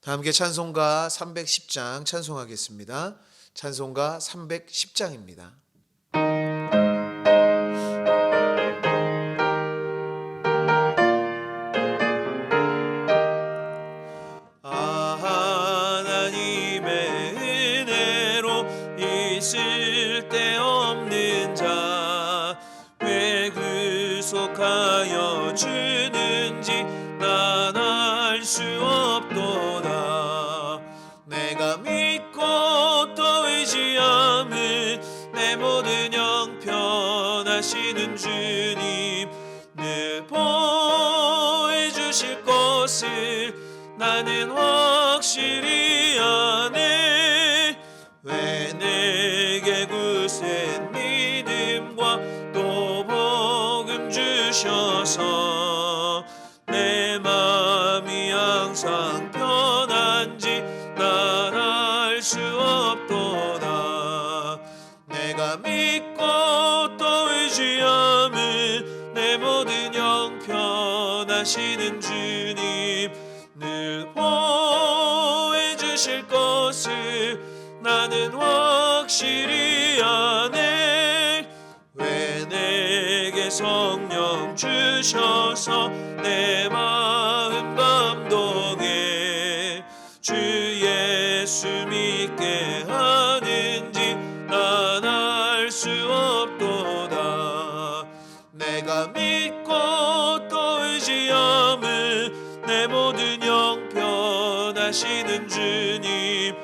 다 함께 찬송가 310장 찬송하겠습니다. 찬송가 310장입니다. 하나님의 은혜로 있을 데 없는 자 왜 구속하여 주는지 난 알 수 없도다. 내가 믿고 또 의지함은 내 모든 형편하시는 주님 늘 보호해 주실 것을 나는 확실히 아네. 왜 내게 굳센 믿음과 또 복음 주셔서 내 맘이 항상 편한지 난 알 수 없도다. 내가 믿고 또 의지함은 내 모든 형편하시는 주님 늘 보호해 주실 것을 나는 확실히 아네. 왜 내게 성령 주셔서 내 마음 감동해 주 예수 믿게 하는지 난 알 수 없도다. 내가 믿고 또 의지함은 내 모든 형편하시는 주님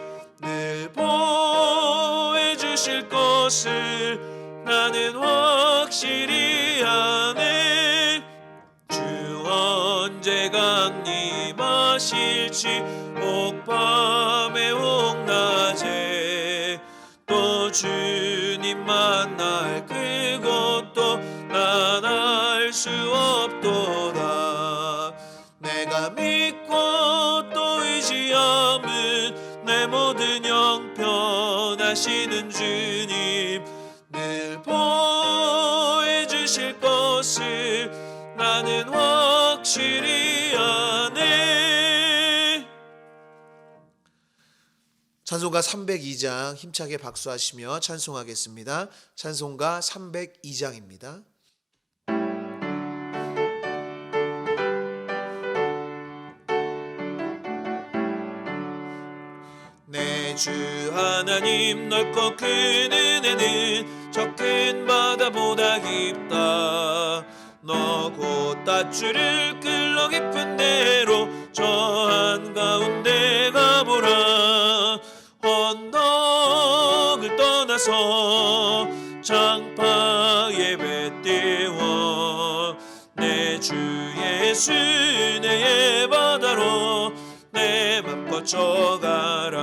늘 보호해 주실 것을 나는 확실히 아네. 주 언제 강림하실지 혹밤에 혹낮에 또 주님 만날 그것도 난 알 수 없도다. 내가 믿고 또 의지함은 내 모든 형편하시는 주님 늘 보호해 주실 것을 나는 확실히 아네. 찬송가 302장 힘차게 박수하시며 찬송하겠습니다. 찬송가 302장입니다. 내 주 하나님 넓고 큰 은혜는 저 큰 바다보다 깊다. 너 곧 밧줄을 끌러 깊은 데로 저 한가운데 가보라. 언덕을 떠나서 장파에 뱉대워 내 주 예수 은혜의 바다로 내 맘 거쳐가라.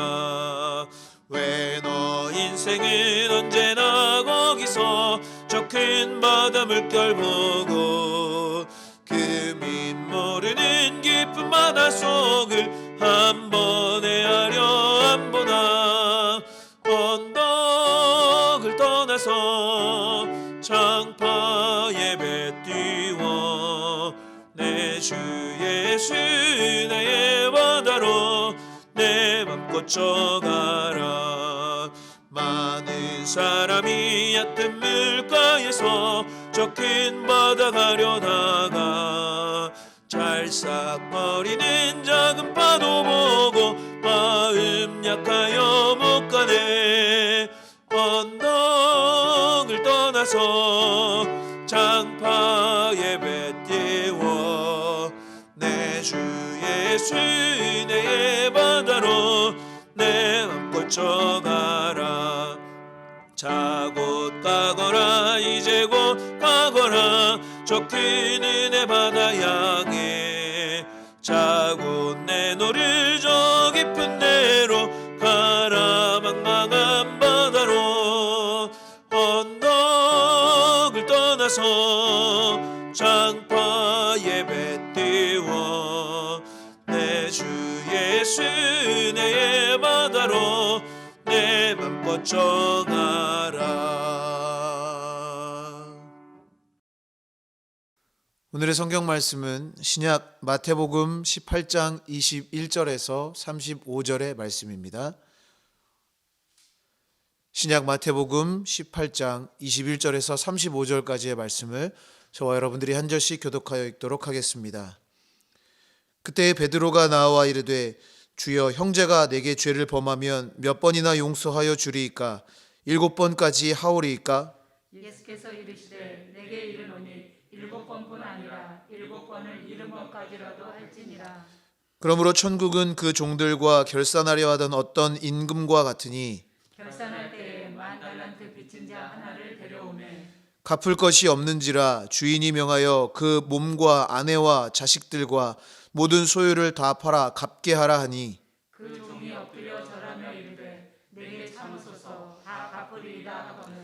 왜 너 인생은 언제나 거기서 저 큰 바다 물결 보고 그 밑 모르는 깊은 바다 속을 한 번에 하려 안 보나. 언덕을 떠나서 장파에 뱉띄워 내 주 예수 은혜의 바다로 내 맘 거쳐가라. 많은 사람이 얕은 물가에서 저 큰 바다 가려다가 찰싹거리는 작은 파도 보고 마음 약하여 못 가네. 언덕을 떠나서 장파에 뱉띄워 내 주 예수 은혜의 바다로 내 맘 거쳐가라. 자 곧 가거라 이제 곧 가거라 저 큰 은혜 바다 향해. 자 곧 내 너를 저 깊은 데로 가라 망망한 바다로. 언덕을 떠나서 장파에 뱉띄워 내 주 예수 은혜의 바다로 내 맘 거쳐가라. 오늘의 성경 말씀은 신약 마태복음 18장 21절에서 35절의 말씀입니다. 신약 마태복음 18장 21절에서 35절까지의 말씀을 저와 여러분들이 한 절씩 교독하여 읽도록 하겠습니다. 그때 베드로가 나와 이르되 주여, 형제가 내게 죄를 범하면 몇 번이나 용서하여 주리이까? 7번까지 하오리이까? 예수께서 이르시되 내게 이르노니 7번뿐 아니라 7번을 70번까지라도 할지니라. 그러므로 천국은 그 종들과 결산하려 하던 어떤 임금과 같으니 결산할 때에 10,000달란트 빚진 자 하나를 데려오매 갚을 것이 없는지라 주인이 명하여 그 몸과 아내와 자식들과 모든 소유를 다 팔아 갚게 하라 하니, 그 종이 엎드려 절하며 이르되 내게 참으소서, 다 갚으리이다 하거늘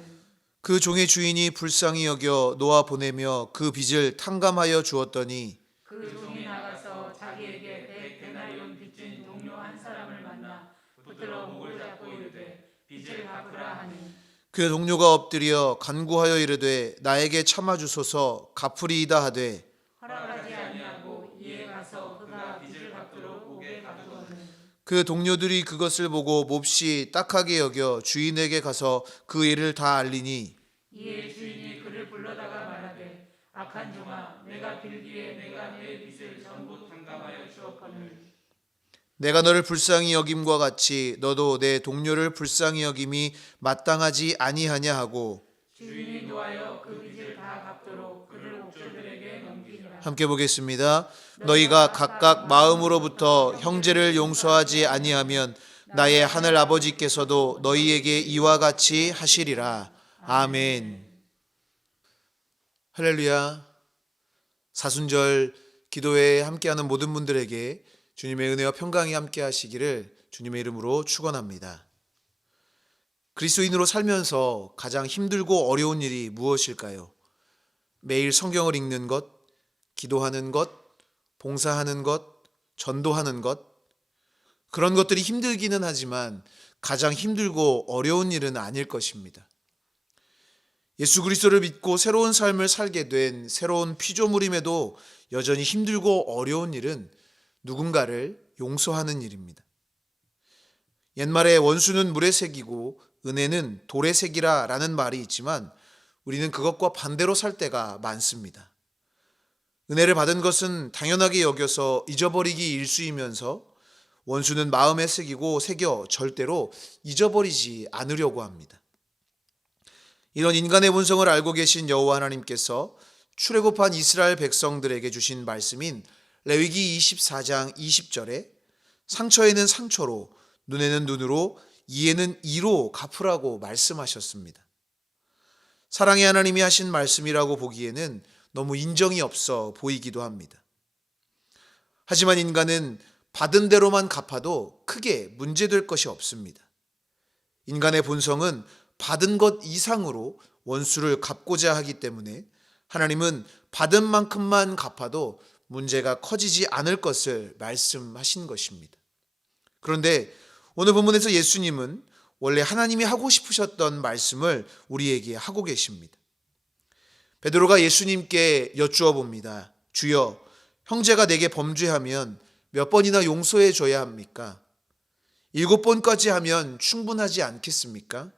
그 종의 주인이 불쌍히 여겨 놓아 보내며 그 빚을 탕감하여 주었더니 그 종이 나가서 자기에게 100데나리온 빚진 동료 한 사람을 만나 붙들어 목을 잡고 이르되 빚을 갚으라 하니 그 동료가 엎드려 간구하여 이르되 나에게 참아 주소서, 갚으리이다 하되 허락하지 아니하고 이에 가서 그가 빚을 갚도록 오게 가두었네. 그 동료들이 그것을 보고 몹시 딱하게 여겨 주인에게 가서 그 일을 다 알리니, 이에 주인이 그를 불러다가 말하되 악한 종아, 내가 빌기에 내가 내 빚을 전부 탕감하여 주었거늘 내가 너를 불쌍히 여김과 같이 너도 내 동료를 불쌍히 여김이 마땅하지 아니하냐 하고. 주인이 노하여 그 빚을 다 갚도록 그를 옥졸들에게 넘기니라. 함께 보겠습니다. 너희가 각각 마음으로부터 형제를 용서하지 아니하면 나의 하늘 아버지께서도 너희에게 이와 같이 하시리라. 아멘. 할렐루야. 사순절 기도회에 함께하는 모든 분들에게 주님의 은혜와 평강이 함께 하시기를 주님의 이름으로 축원합니다. 그리스도인으로 살면서 가장 힘들고 어려운 일이 무엇일까요? 매일 성경을 읽는 것, 기도하는 것, 봉사하는 것, 전도하는 것, 그런 것들이 힘들기는 하지만 가장 힘들고 어려운 일은 아닐 것입니다. 예수 그리스도를 믿고 새로운 삶을 살게 된 새로운 피조물임에도 여전히 힘들고 어려운 일은 누군가를 용서하는 일입니다. 옛말에 원수는 물의 색이고 은혜는 돌의 색이라 라는 말이 있지만 우리는 그것과 반대로 살 때가 많습니다. 은혜를 받은 것은 당연하게 여겨서 잊어버리기 일쑤이면서 원수는 마음의 색이고 새겨 절대로 잊어버리지 않으려고 합니다. 이런 인간의 본성을 알고 계신 여호와 하나님께서 출애굽한 이스라엘 백성들에게 주신 말씀인 레위기 24장 20절에 상처에는 상처로, 눈에는 눈으로, 이에는 이로 갚으라고 말씀하셨습니다. 사랑의 하나님이 하신 말씀이라고 보기에는 너무 인정이 없어 보이기도 합니다. 하지만 인간은 받은 대로만 갚아도 크게 문제될 것이 없습니다. 인간의 본성은 받은 것 이상으로 원수를 갚고자 하기 때문에 하나님은 받은 만큼만 갚아도 문제가 커지지 않을 것을 말씀하신 것입니다. 그런데 오늘 본문에서 예수님은 원래 하나님이 하고 싶으셨던 말씀을 우리에게 하고 계십니다. 베드로가 예수님께 여쭈어 봅니다. 주여, 형제가 내게 범죄하면 몇 번이나 용서해 줘야 합니까? 7번까지 하면 충분하지 않겠습니까?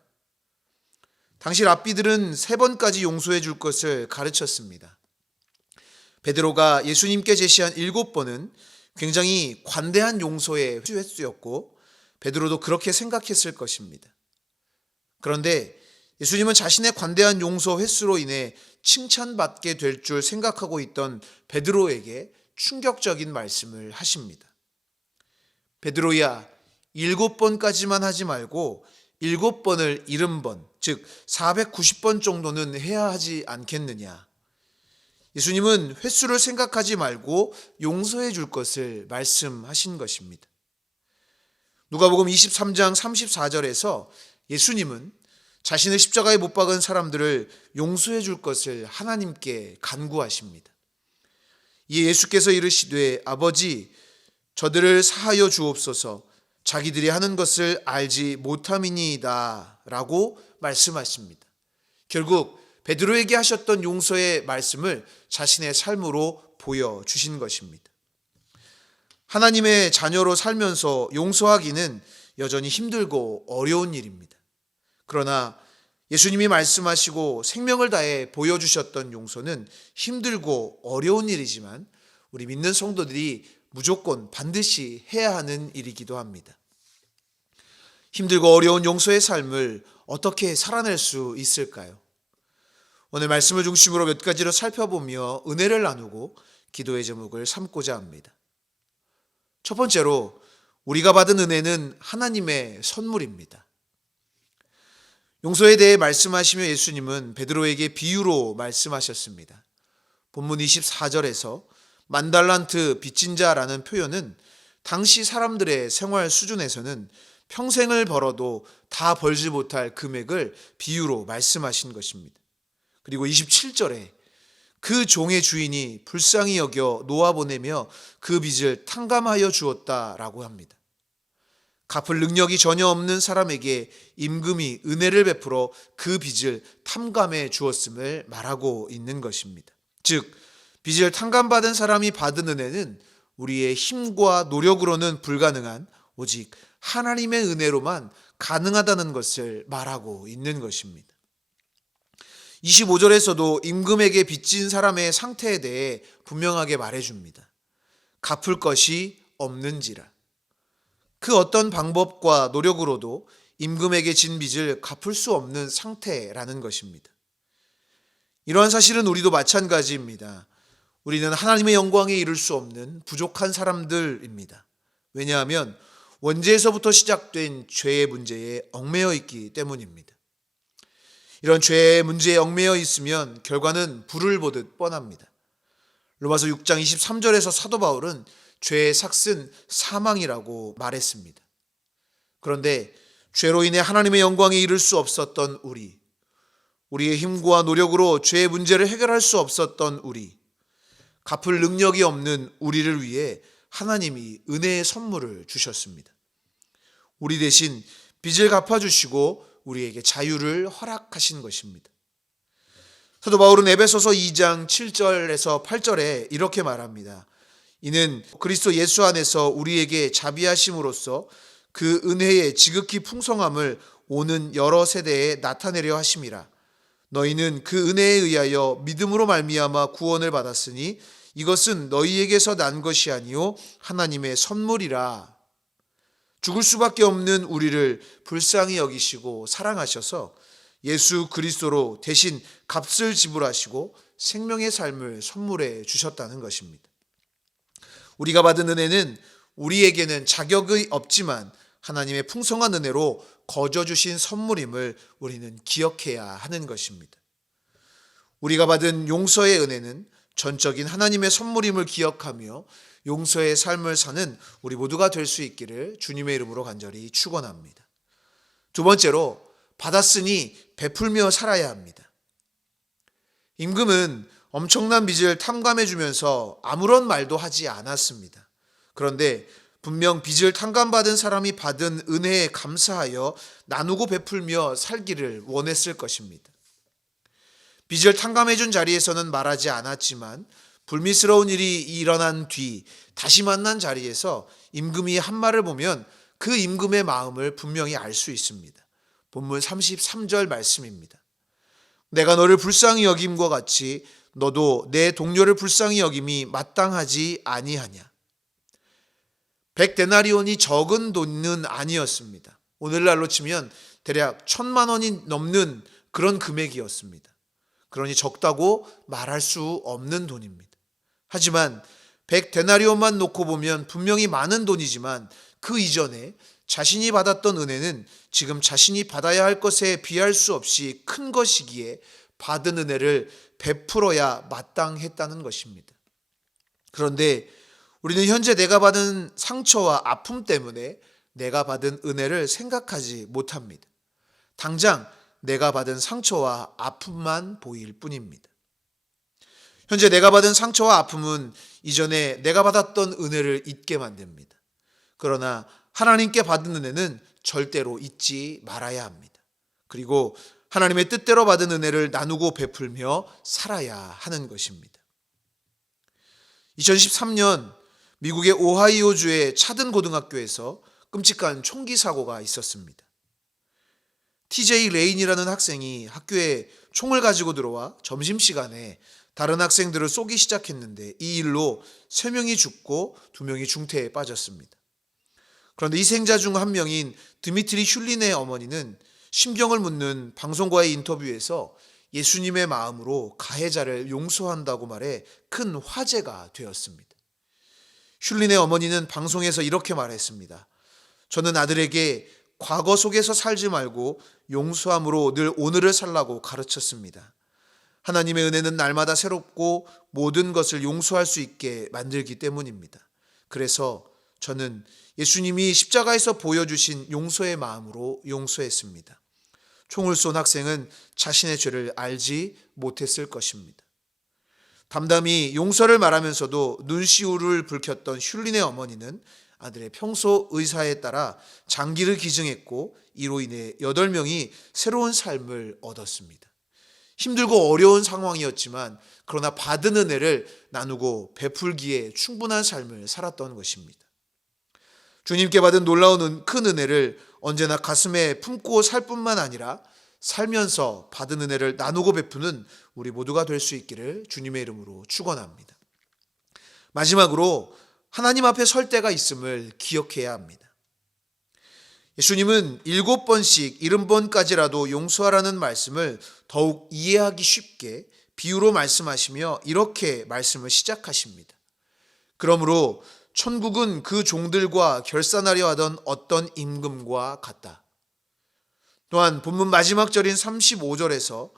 당시 랍비들은 3번까지 용서해 줄 것을 가르쳤습니다. 베드로가 예수님께 제시한 7번은 굉장히 관대한 용서의 횟수였고 베드로도 그렇게 생각했을 것입니다. 그런데 예수님은 자신의 관대한 용서 횟수로 인해 칭찬받게 될 줄 생각하고 있던 베드로에게 충격적인 말씀을 하십니다. 베드로야, 7번까지만 하지 말고 7번을 70번, 즉 490번 정도는 해야 하지 않겠느냐. 예수님은 횟수를 생각하지 말고 용서해 줄 것을 말씀하신 것입니다. 누가복음 23장 34절에서 예수님은 자신의 십자가에 못 박은 사람들을 용서해 줄 것을 하나님께 간구하십니다. 이에 예수께서 이르시되 아버지, 저들을 사하여 주옵소서, 자기들이 하는 것을 알지 못함이니이다 라고 말씀하십니다. 결국 베드로에게 하셨던 용서의 말씀을 자신의 삶으로 보여주신 것입니다. 하나님의 자녀로 살면서 용서하기는 여전히 힘들고 어려운 일입니다. 그러나 예수님이 말씀하시고 생명을 다해 보여주셨던 용서는 힘들고 어려운 일이지만 우리 믿는 성도들이 무조건 반드시 해야 하는 일이기도 합니다. 힘들고 어려운 용서의 삶을 어떻게 살아낼 수 있을까요? 오늘 말씀을 중심으로 몇 가지로 살펴보며 은혜를 나누고 기도의 제목을 삼고자 합니다. 첫 번째로 우리가 받은 은혜는 하나님의 선물입니다. 용서에 대해 말씀하시며 예수님은 베드로에게 비유로 말씀하셨습니다. 본문 24절에서 만달란트 빚진 자라는 표현은 당시 사람들의 생활 수준에서는 평생을 벌어도 다 벌지 못할 금액을 비유로 말씀하신 것입니다. 그리고 27절에 그 종의 주인이 불쌍히 여겨 놓아보내며 그 빚을 탕감하여 주었다라고 합니다. 갚을 능력이 전혀 없는 사람에게 임금이 은혜를 베풀어 그 빚을 탕감해 주었음을 말하고 있는 것입니다. 즉, 빚을 탕감받은 사람이 받은 은혜는 우리의 힘과 노력으로는 불가능한 오직 하나님의 은혜로만 가능하다는 것을 말하고 있는 것입니다. 25절에서도 임금에게 빚진 사람의 상태에 대해 분명하게 말해줍니다. 갚을 것이 없는지라. 그 어떤 방법과 노력으로도 임금에게 진 빚을 갚을 수 없는 상태라는 것입니다. 이러한 사실은 우리도 마찬가지입니다. 우리는 하나님의 영광에 이를 수 없는 부족한 사람들입니다. 왜냐하면 원죄에서부터 시작된 죄의 문제에 얽매여 있기 때문입니다. 이런 죄의 문제에 얽매여 있으면 결과는 불을 보듯 뻔합니다. 로마서 6장 23절에서 사도 바울은 죄의 삭은 사망이라고 말했습니다. 그런데 죄로 인해 하나님의 영광에 이를 수 없었던 우리의 힘과 노력으로 죄의 문제를 해결할 수 없었던 갚을 능력이 없는 우리를 위해 하나님이 은혜의 선물을 주셨습니다. 우리 대신 빚을 갚아주시고 우리에게 자유를 허락하신 것입니다. 사도 바울은 에베소서 2장 7절에서 8절에 이렇게 말합니다. 이는 그리스도 예수 안에서 우리에게 자비하심으로써 그 은혜의 지극히 풍성함을 오는 여러 세대에 나타내려 하심이라. 너희는 그 은혜에 의하여 믿음으로 말미암아 구원을 받았으니 이것은 너희에게서 난 것이 아니요 하나님의 선물이라. 죽을 수밖에 없는 우리를 불쌍히 여기시고 사랑하셔서 예수 그리스도로 대신 값을 지불하시고 생명의 삶을 선물해 주셨다는 것입니다. 우리가 받은 은혜는 우리에게는 자격이 없지만 하나님의 풍성한 은혜로 거저 주신 선물임을 우리는 기억해야 하는 것입니다. 우리가 받은 용서의 은혜는 전적인 하나님의 선물임을 기억하며 용서의 삶을 사는 우리 모두가 될 수 있기를 주님의 이름으로 간절히 축원합니다. 두 번째로 받았으니 베풀며 살아야 합니다. 임금은 엄청난 빚을 탕감해 주면서 아무런 말도 하지 않았습니다. 그런데 분명 빚을 탕감받은 사람이 받은 은혜에 감사하여 나누고 베풀며 살기를 원했을 것입니다. 빚을 탕감해 준 자리에서는 말하지 않았지만 불미스러운 일이 일어난 뒤 다시 만난 자리에서 임금이 한 말을 보면 그 임금의 마음을 분명히 알 수 있습니다. 본문 33절 말씀입니다. 내가 너를 불쌍히 여김과 같이 너도 내 동료를 불쌍히 여김이 마땅하지 아니하냐. 100데나리온이 적은 돈은 아니었습니다. 오늘날로 치면 대략 1,000만 원이 넘는 그런 금액이었습니다. 그러니 적다고 말할 수 없는 돈입니다. 하지만 100데나리온만 놓고 보면 분명히 많은 돈이지만 그 이전에 자신이 받았던 은혜는 지금 자신이 받아야 할 것에 비할 수 없이 큰 것이기에 받은 은혜를 베풀어야 마땅했다는 것입니다. 그런데 우리는 현재 내가 받은 상처와 아픔 때문에 내가 받은 은혜를 생각하지 못합니다. 당장 내가 받은 상처와 아픔만 보일 뿐입니다. 현재 내가 받은 상처와 아픔은 이전에 내가 받았던 은혜를 잊게 만듭니다. 그러나 하나님께 받은 은혜는 절대로 잊지 말아야 합니다. 그리고 하나님의 뜻대로 받은 은혜를 나누고 베풀며 살아야 하는 것입니다. 2013년 미국의 오하이오주의 차든 고등학교에서 끔찍한 총기 사고가 있었습니다. TJ 레인이라는 학생이 학교에 총을 가지고 들어와 점심시간에 다른 학생들을 쏘기 시작했는데 이 일로 3명이 죽고 2명이 중태에 빠졌습니다. 그런데 희생자 중 한 명인 드미트리 슐린의 어머니는 심경을 묻는 방송과의 인터뷰에서 예수님의 마음으로 가해자를 용서한다고 말해 큰 화제가 되었습니다. 슐린의 어머니는 방송에서 이렇게 말했습니다. 저는 아들에게 과거 속에서 살지 말고 용서함으로 늘 오늘을 살라고 가르쳤습니다. 하나님의 은혜는 날마다 새롭고 모든 것을 용서할 수 있게 만들기 때문입니다. 그래서 저는 예수님이 십자가에서 보여주신 용서의 마음으로 용서했습니다. 총을 쏜 학생은 자신의 죄를 알지 못했을 것입니다. 담담히 용서를 말하면서도 눈시울을 붉혔던 슐린의 어머니는 아들의 평소 의사에 따라 장기를 기증했고 이로 인해 8명이 새로운 삶을 얻었습니다. 힘들고 어려운 상황이었지만 그러나 받은 은혜를 나누고 베풀기에 충분한 삶을 살았던 것입니다. 주님께 받은 놀라운 큰 은혜를 언제나 가슴에 품고 살 뿐만 아니라 살면서 받은 은혜를 나누고 베푸는 우리 모두가 될 수 있기를 주님의 이름으로 축원합니다. 마지막으로 하나님 앞에 설 때가 있음을 기억해야 합니다. 예수님은 7번씩 70번까지라도 용서하라는 말씀을 더욱 이해하기 쉽게 비유로 말씀하시며 이렇게 말씀을 시작하십니다. 그러므로 천국은 그 종들과 결산하려 하던 어떤 임금과 같다. 또한 본문 마지막 절인 35절에서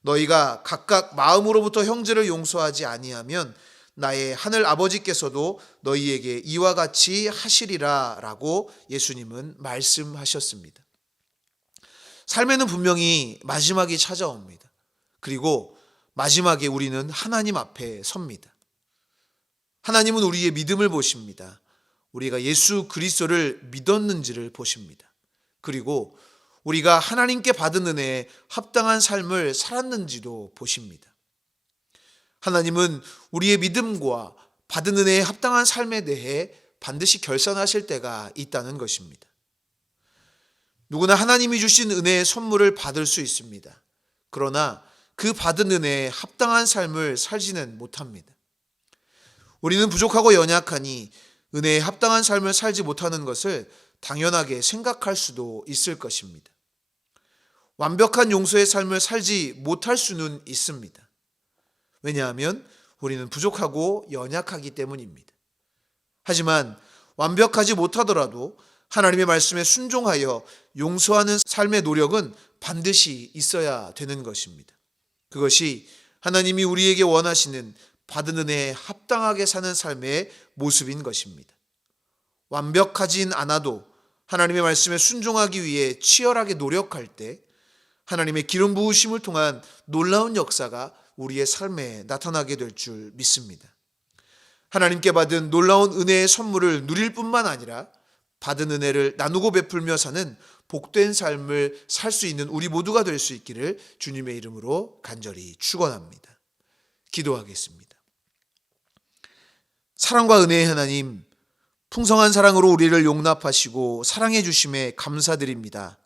너희가 각각 마음으로부터 형제를 용서하지 아니하면 나의 하늘 아버지께서도 너희에게 이와 같이 하시리라 라고 예수님은 말씀하셨습니다. 삶에는 분명히 마지막이 찾아옵니다. 그리고 마지막에 우리는 하나님 앞에 섭니다. 하나님은 우리의 믿음을 보십니다. 우리가 예수 그리스도를 믿었는지를 보십니다. 그리고 우리가 하나님께 받은 은혜에 합당한 삶을 살았는지도 보십니다. 하나님은 우리의 믿음과 받은 은혜에 합당한 삶에 대해 반드시 결산하실 때가 있다는 것입니다. 누구나 하나님이 주신 은혜의 선물을 받을 수 있습니다. 그러나 그 받은 은혜에 합당한 삶을 살지는 못합니다. 우리는 부족하고 연약하니 은혜에 합당한 삶을 살지 못하는 것을 당연하게 생각할 수도 있을 것입니다. 완벽한 용서의 삶을 살지 못할 수는 있습니다. 왜냐하면 우리는 부족하고 연약하기 때문입니다. 하지만 완벽하지 못하더라도 하나님의 말씀에 순종하여 용서하는 삶의 노력은 반드시 있어야 되는 것입니다. 그것이 하나님이 우리에게 원하시는 받은 은혜에 합당하게 사는 삶의 모습인 것입니다. 완벽하진 않아도 하나님의 말씀에 순종하기 위해 치열하게 노력할 때 하나님의 기름 부으심을 통한 놀라운 역사가 우리의 삶에 나타나게 될 줄 믿습니다. 하나님께 받은 놀라운 은혜의 선물을 누릴 뿐만 아니라 받은 은혜를 나누고 베풀며 사는 복된 삶을 살 수 있는 우리 모두가 될 수 있기를 주님의 이름으로 간절히 축원합니다. 기도하겠습니다. 사랑과 은혜의 하나님, 풍성한 사랑으로 우리를 용납하시고 사랑해 주심에 감사드립니다.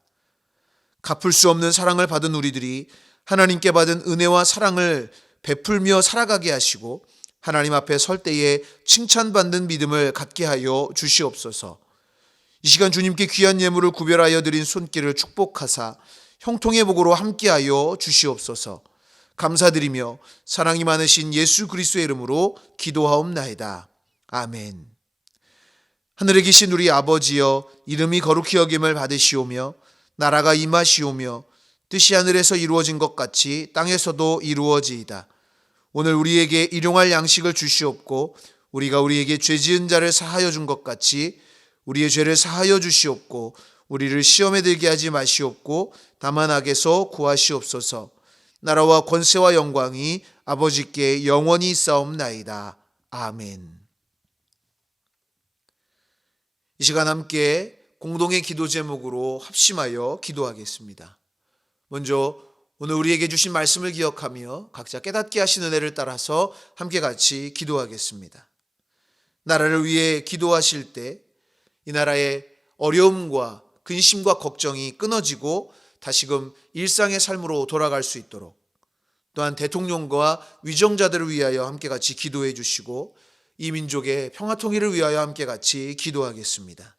갚을 수 없는 사랑을 받은 우리들이 하나님께 받은 은혜와 사랑을 베풀며 살아가게 하시고 하나님 앞에 설 때에 칭찬받는 믿음을 갖게 하여 주시옵소서. 이 시간 주님께 귀한 예물을 구별하여 드린 손길을 축복하사 형통의 복으로 함께하여 주시옵소서. 감사드리며 사랑이 많으신 예수 그리스도의 이름으로 기도하옵나이다. 아멘. 하늘에 계신 우리 아버지여, 이름이 거룩히 여김을 받으시오며 나라가 임하시오며 뜻이 하늘에서 이루어진 것 같이 땅에서도 이루어지이다. 오늘 우리에게 일용할 양식을 주시옵고 우리가 우리에게 죄 지은 자를 사하여 준 것 같이 우리의 죄를 사하여 주시옵고 우리를 시험에 들게 하지 마시옵고 다만 악에서 구하시옵소서. 나라와 권세와 영광이 아버지께 영원히 있사옵나이다. 아멘. 이 시간 함께 공동의 기도 제목으로 합심하여 기도하겠습니다. 먼저 오늘 우리에게 주신 말씀을 기억하며 각자 깨닫게 하신 은혜를 따라서 함께 같이 기도하겠습니다. 나라를 위해 기도하실 때 이 나라의 어려움과 근심과 걱정이 끊어지고 다시금 일상의 삶으로 돌아갈 수 있도록, 또한 대통령과 위정자들을 위하여 함께 같이 기도해 주시고 이 민족의 평화 통일을 위하여 함께 같이 기도하겠습니다.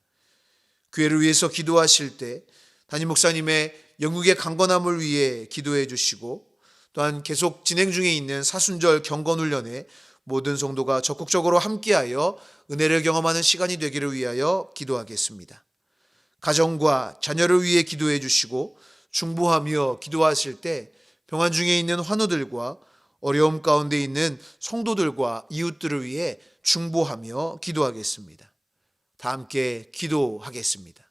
교회를 위해서 기도하실 때 담임 목사님의 영육의 강건함을 위해 기도해 주시고, 또한 계속 진행 중에 있는 사순절 경건훈련에 모든 성도가 적극적으로 함께하여 은혜를 경험하는 시간이 되기를 위하여 기도하겠습니다. 가정과 자녀를 위해 기도해 주시고 중보하며 기도하실 때 평안 중에 있는 환우들과 어려움 가운데 있는 성도들과 이웃들을 위해 중보하며 기도하겠습니다. 다 함께 기도하겠습니다.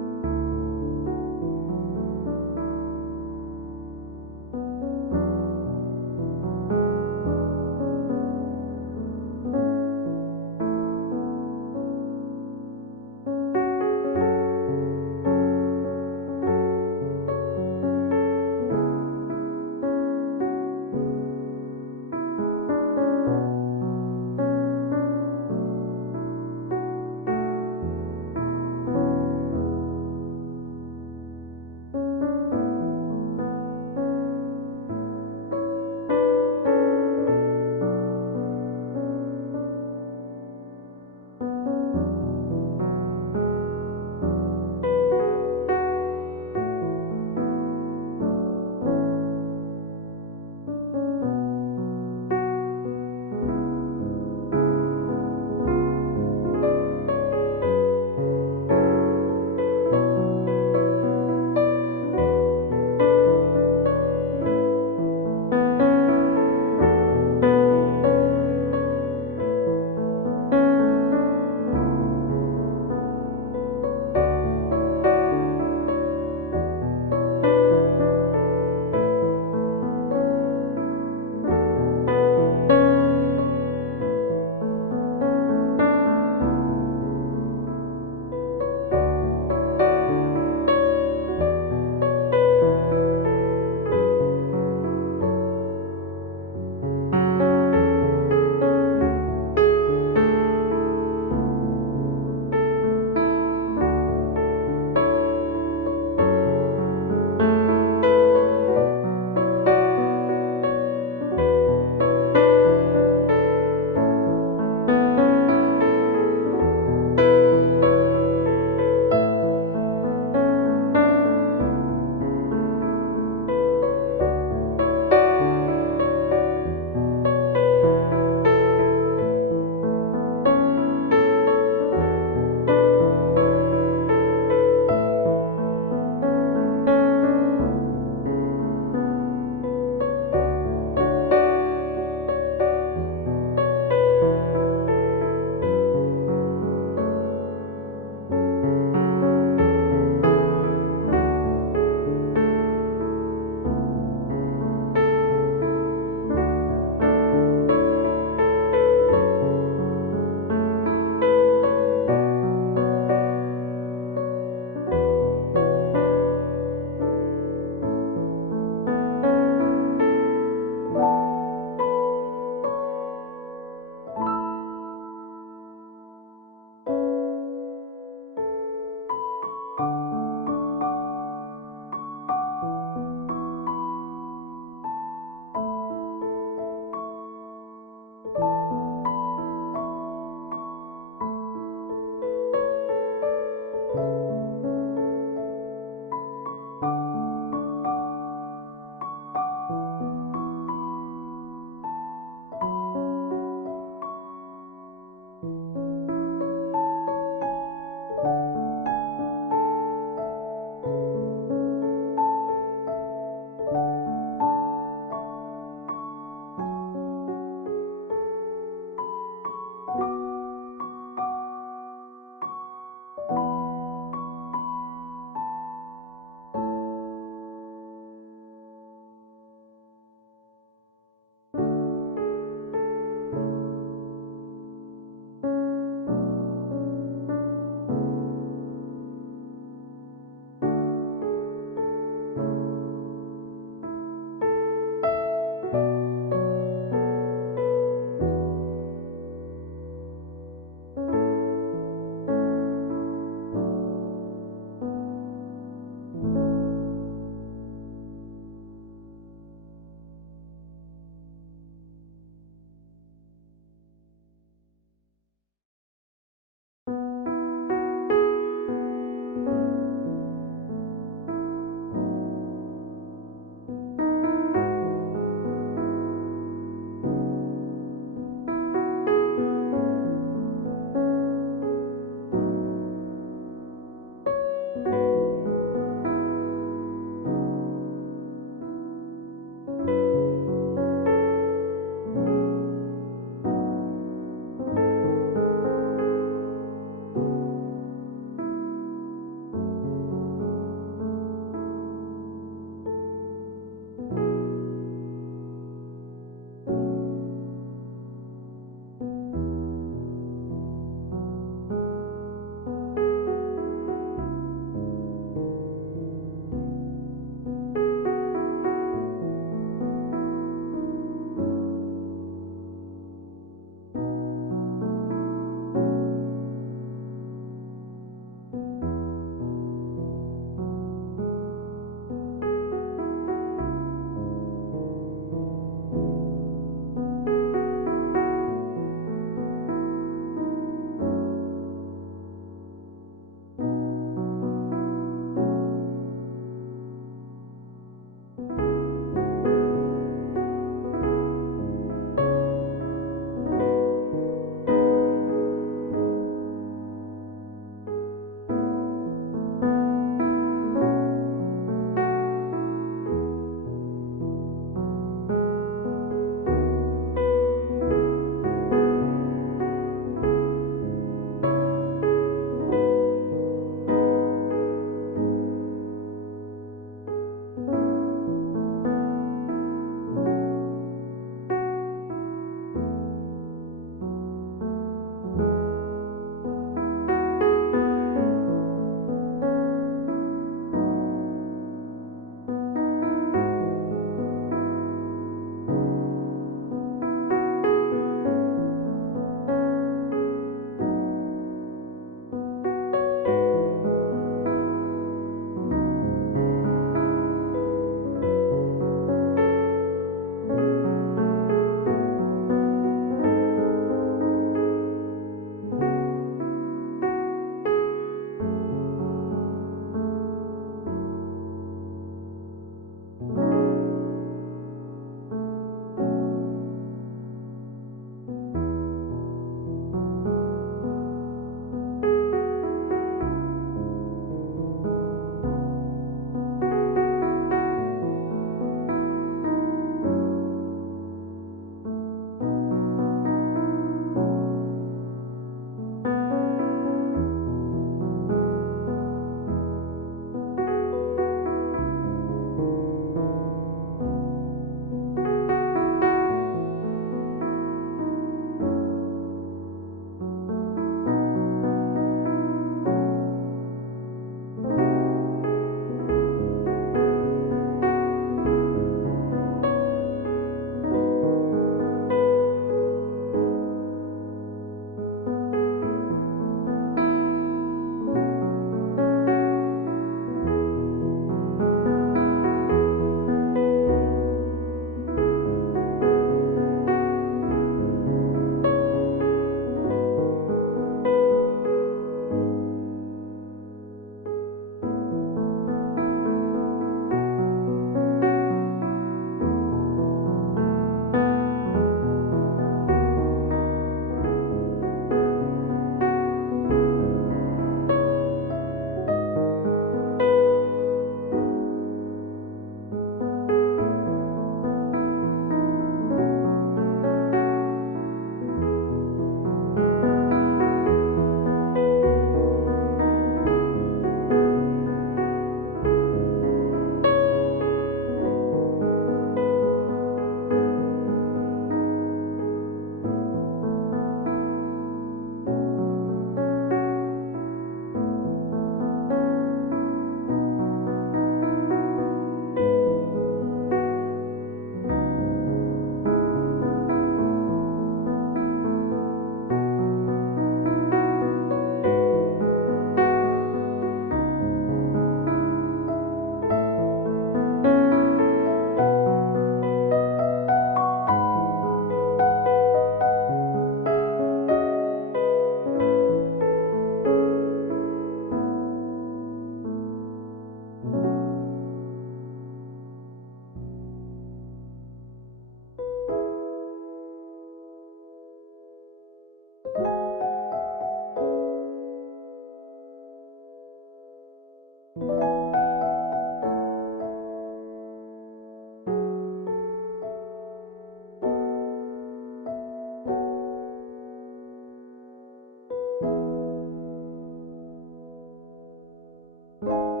주